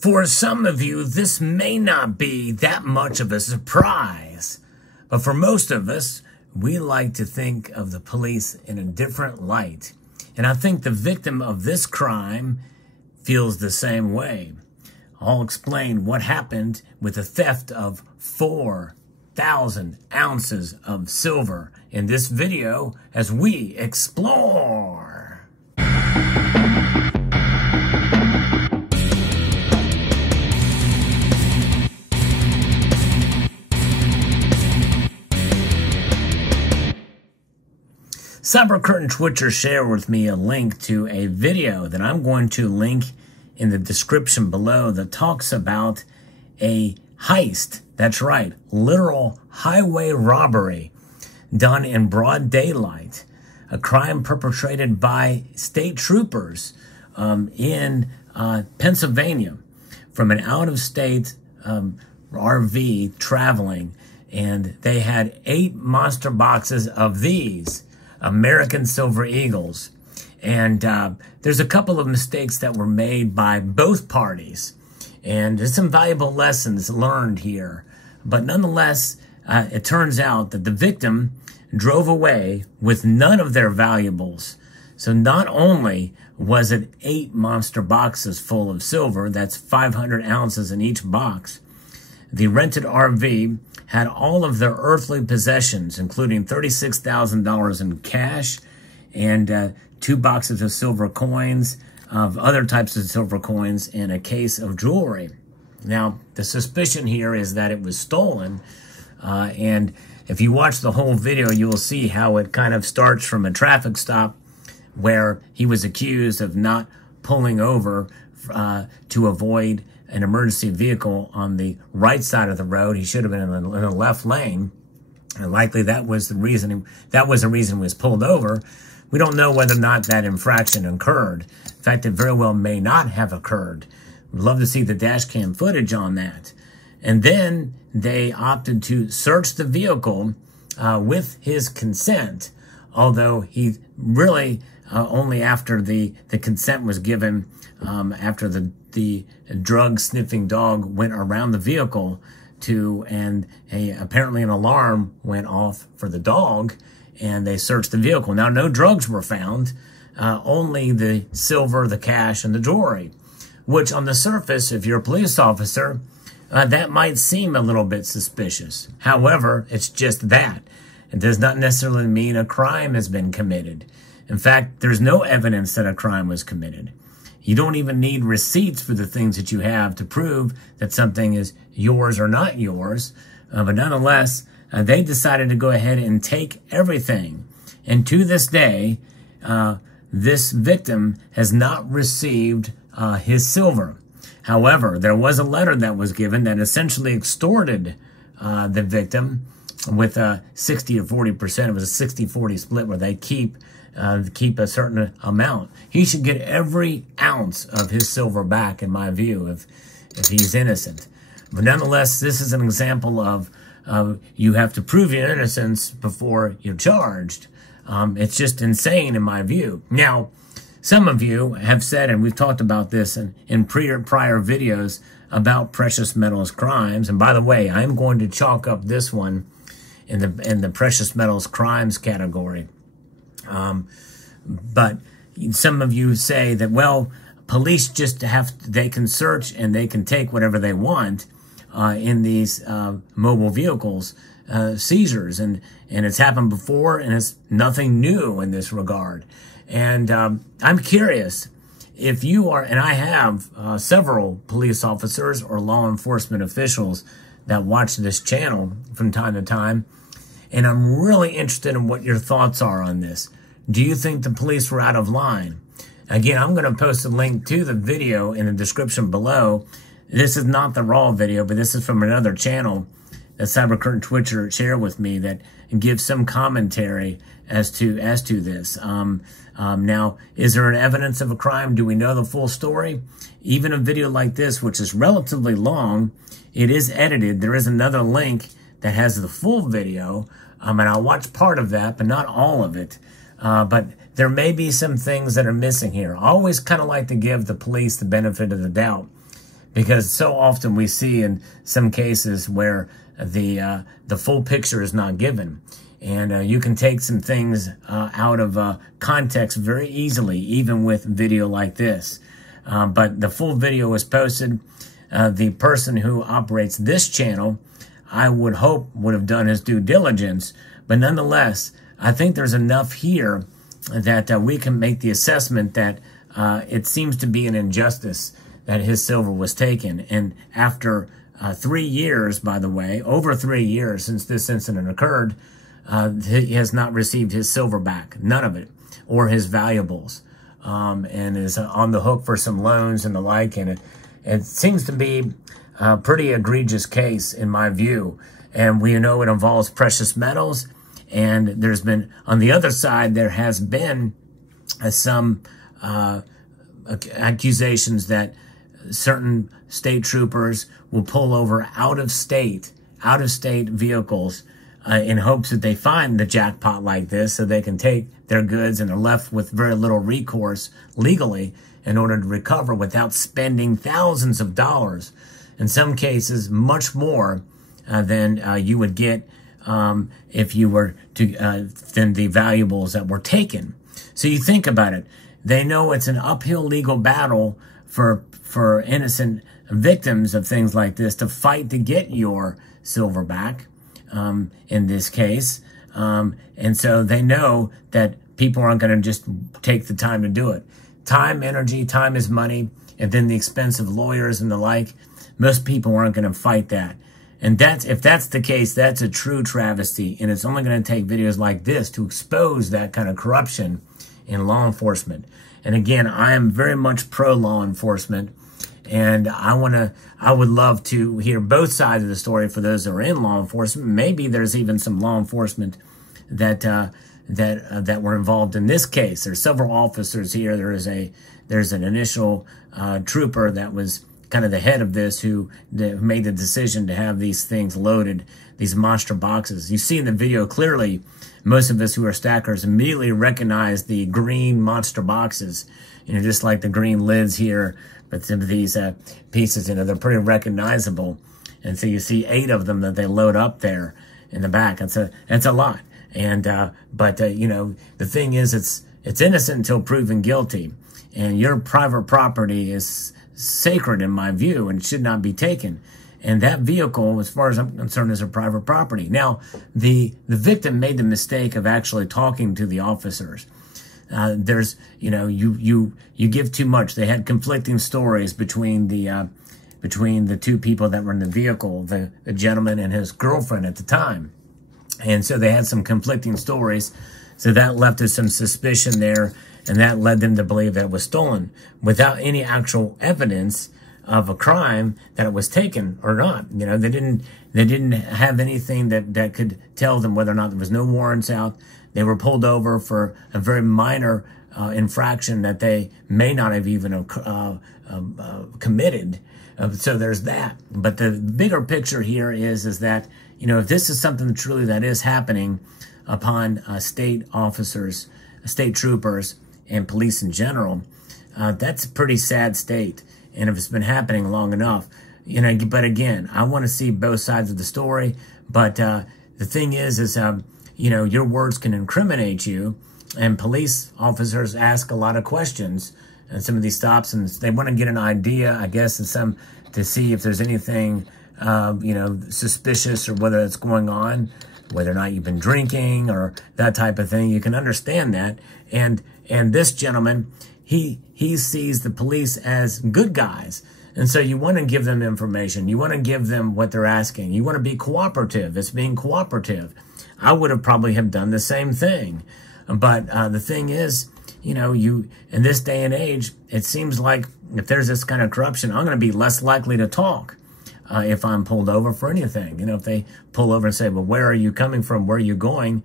For some of you, this may not be that much of a surprise, but for most of us, we like to think of the police in a different light. And I think the victim of this crime feels the same way. I'll explain what happened with the theft of 4,000 ounces of silver in this video as we explore. Cyber Curtain Twitcher shared with me a link to a video that I'm going to link in the description below that talks about a heist. That's right, literal highway robbery done in broad daylight. A crime perpetrated by state troopers in Pennsylvania from an out-of-state RV traveling, and they had 8 monster boxes of these American Silver Eagles. And there's a couple of mistakes that were made by both parties. And there's some valuable lessons learned here. But nonetheless, it turns out that the victim drove away with none of their valuables. So not only was it 8 monster boxes full of silver, that's 500 ounces in each box, the rented RV had all of their earthly possessions, including $36,000 in cash and 2 boxes of silver coins, of other types of silver coins, and a case of jewelry. Now, the suspicion here is that it was stolen, and if you watch the whole video, you will see how it kind of starts from a traffic stop where he was accused of not pulling over to avoid an emergency vehicle on the right side of the road. He should have been in the left lane, and likely that was the reason he was pulled over. We don't know whether or not that infraction occurred. In fact, it very well may not have occurred. We'd love to see the dash cam footage on that. And then they opted to search the vehicle with his consent, although he really only after the consent was given, after the drug-sniffing dog went around the vehicle and apparently an alarm went off for the dog, and they searched the vehicle. Now, no drugs were found, only the silver, the cash, and the jewelry, which on the surface, if you're a police officer, that might seem a little bit suspicious. However, it's just that. It does not necessarily mean a crime has been committed. In fact, there's no evidence that a crime was committed. You don't even need receipts for the things that you have to prove that something is yours or not yours. But nonetheless, they decided to go ahead and take everything. And to this day, this victim has not received his silver. However, there was a letter that was given that essentially extorted the victim with a 60 or 40%. It was a 60-40 split where they keep a certain amount. He should get every ounce of his silver back, in my view, if he's innocent. But nonetheless, this is an example of you have to prove your innocence before you're charged. It's just insane, in my view. Now, some of you have said, and we've talked about this in prior videos about precious metals crimes. And by the way, I'm going to chalk up this one in the precious metals crimes category. But some of you say that, well, police just they can search and they can take whatever they want in these mobile vehicles seizures, and it's happened before, and it's nothing new in this regard. And I'm curious if you are, and I have several police officers or law enforcement officials that watch this channel from time to time, and I'm really interested in what your thoughts are on this. Do you think the police were out of line? Again, I'm going to post a link to the video in the description below. This is not the raw video, but this is from another channel that Cyber Curtain Twitcher shared with me that gives some commentary as to this. Now, is there an evidence of a crime? Do we know the full story? Even a video like this, which is relatively long, it is edited. There is another link that has the full video, and I'll watch part of that, but not all of it. But there may be some things that are missing here. I always kind of like to give the police the benefit of the doubt, because so often we see in some cases where the full picture is not given. And you can take some things out of context very easily, even with video like this. But the full video was posted. The person who operates this channel, I would hope, would have done his due diligence. But nonetheless, I think there's enough here that we can make the assessment that it seems to be an injustice that his silver was taken. And after 3 years, by the way, over 3 years since this incident occurred, he has not received his silver back, none of it, or his valuables, and is on the hook for some loans and the like. And it seems to be a pretty egregious case in my view. And we know it involves precious metals. And there's been, on the other side, there has been some accusations that certain state troopers will pull over out-of-state vehicles in hopes that they find the jackpot like this so they can take their goods, and they're left with very little recourse legally in order to recover without spending thousands of dollars. In some cases, much more than you would get if you were to, than the valuables that were taken. So you think about it. They know it's an uphill legal battle for innocent victims of things like this to fight to get your silver back. In this case. And so they know that people aren't going to just take the time to do it. Time, energy, time is money, and then the expense of lawyers and the like. Most people aren't going to fight that. And if that's the case, that's a true travesty. And it's only going to take videos like this to expose that kind of corruption in law enforcement. And again, I am very much pro law enforcement. And I would love to hear both sides of the story for those that are in law enforcement. Maybe there's even some law enforcement that were involved in this case. There's several officers here. There's an initial trooper that was kind of the head of this who made the decision to have these things loaded, these monster boxes. You see in the video clearly, most of us who are stackers immediately recognize the green monster boxes, just like the green lids here. But some of these pieces, they're pretty recognizable. And so you see 8 of them that they load up there in the back. That's a lot. And the thing is, it's innocent until proven guilty. And your private property is sacred in my view and should not be taken. And that vehicle, as far as I'm concerned, is a private property. Now, the victim made the mistake of actually talking to the officers. You give too much. They had conflicting stories between the 2 people that were in the vehicle, the gentleman and his girlfriend at the time. And so they had some conflicting stories. So that left us some suspicion there, and that led them to believe that it was stolen without any actual evidence of a crime that it was taken or not. They didn't have anything that could tell them whether or not there was no warrants out. They were pulled over for a very minor infraction that they may not have even committed. So there's that. But the bigger picture here is that, if this is something truly that is happening upon state officers, state troopers, and police in general, that's a pretty sad state. And if it's been happening long enough, but again, I want to see both sides of the story. But the thing is your words can incriminate you, and police officers ask a lot of questions in some of these stops, and they want to get an idea, I guess, to see if there's anything, suspicious or whether it's going on, whether or not you've been drinking or that type of thing. You can understand that. And this gentleman, he sees the police as good guys. And so you want to give them information. You want to give them what they're asking. You want to be cooperative. It's being cooperative. I would have probably have done the same thing. But the thing is, in this day and age, it seems like if there's this kind of corruption, I'm going to be less likely to talk if I'm pulled over for anything. If they pull over and say, well, where are you coming from? Where are you going?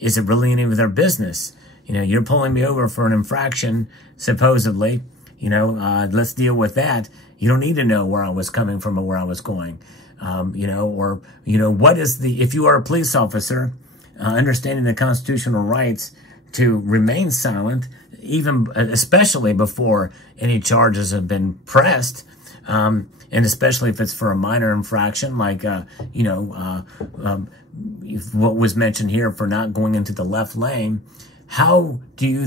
Is it really any of their business? You're pulling me over for an infraction, supposedly. Let's deal with that. You don't need to know where I was coming from or where I was going. What is if you are a police officer, understanding the constitutional rights to remain silent, especially before any charges have been pressed, And especially if it's for a minor infraction, like, what was mentioned here for not going into the left lane. How do you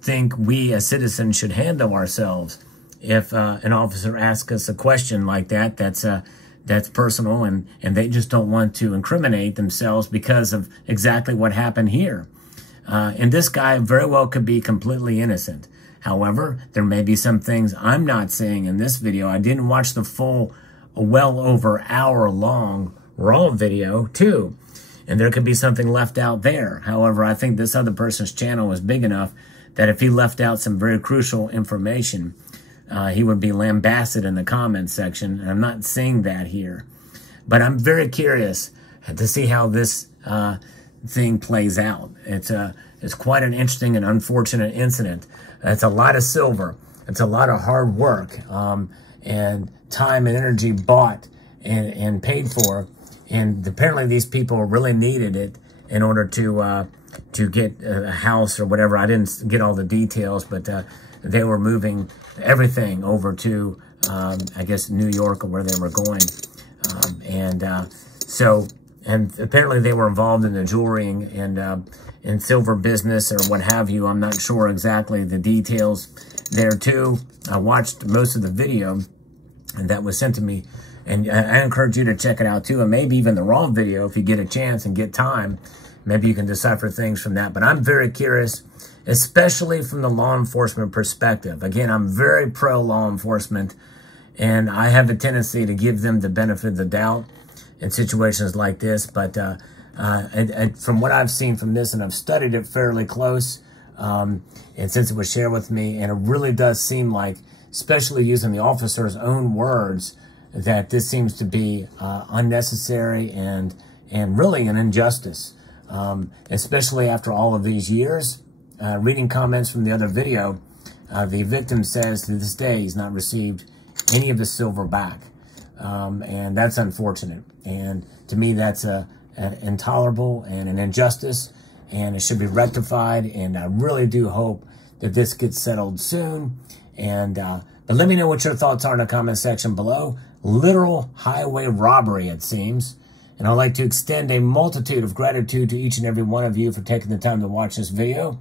think we as citizens should handle ourselves if an officer asks us a question like that, that's personal, and they just don't want to incriminate themselves because of exactly what happened here? And this guy very well could be completely innocent. However, there may be some things I'm not seeing in this video. I didn't watch the full, well over hour-long raw video, too. And there could be something left out there. However, I think this other person's channel is big enough that if he left out some very crucial information, he would be lambasted in the comments section. And I'm not seeing that here. But I'm very curious to see how this thing plays out. It's quite an interesting and unfortunate incident. It's a lot of silver. It's a lot of hard work and time and energy bought and paid for. And apparently these people really needed it in order to get a house or whatever. I didn't get all the details, but they were moving everything over to, I guess, New York or where they were going. And apparently they were involved in the jewelry and silver business or what have you. I'm not sure exactly the details there too. I watched most of the video that was sent to me, and I encourage you to check it out too, and maybe even the raw video if you get a chance and get time. Maybe you can decipher things from that. But I'm very curious, especially from the law enforcement perspective. Again, I'm very pro law enforcement, and I have a tendency to give them the benefit of the doubt in situations like this. But from what I've seen from this, and I've studied it fairly close, and since it was shared with me, and it really does seem like, especially using the officer's own words, that this seems to be unnecessary and really an injustice, especially after all of these years. Reading comments from the other video, the victim says to this day he's not received any of the silver back, and that's unfortunate. And to me, that's intolerable and an injustice, and it should be rectified. And I really do hope that this gets settled soon. And but let me know what your thoughts are in the comment section below. Literal highway robbery, it seems. And I'd like to extend a multitude of gratitude to each and every one of you for taking the time to watch this video,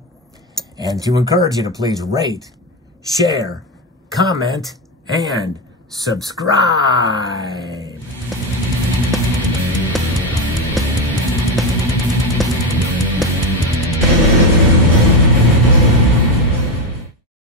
and to encourage you to please rate, share, comment, and subscribe.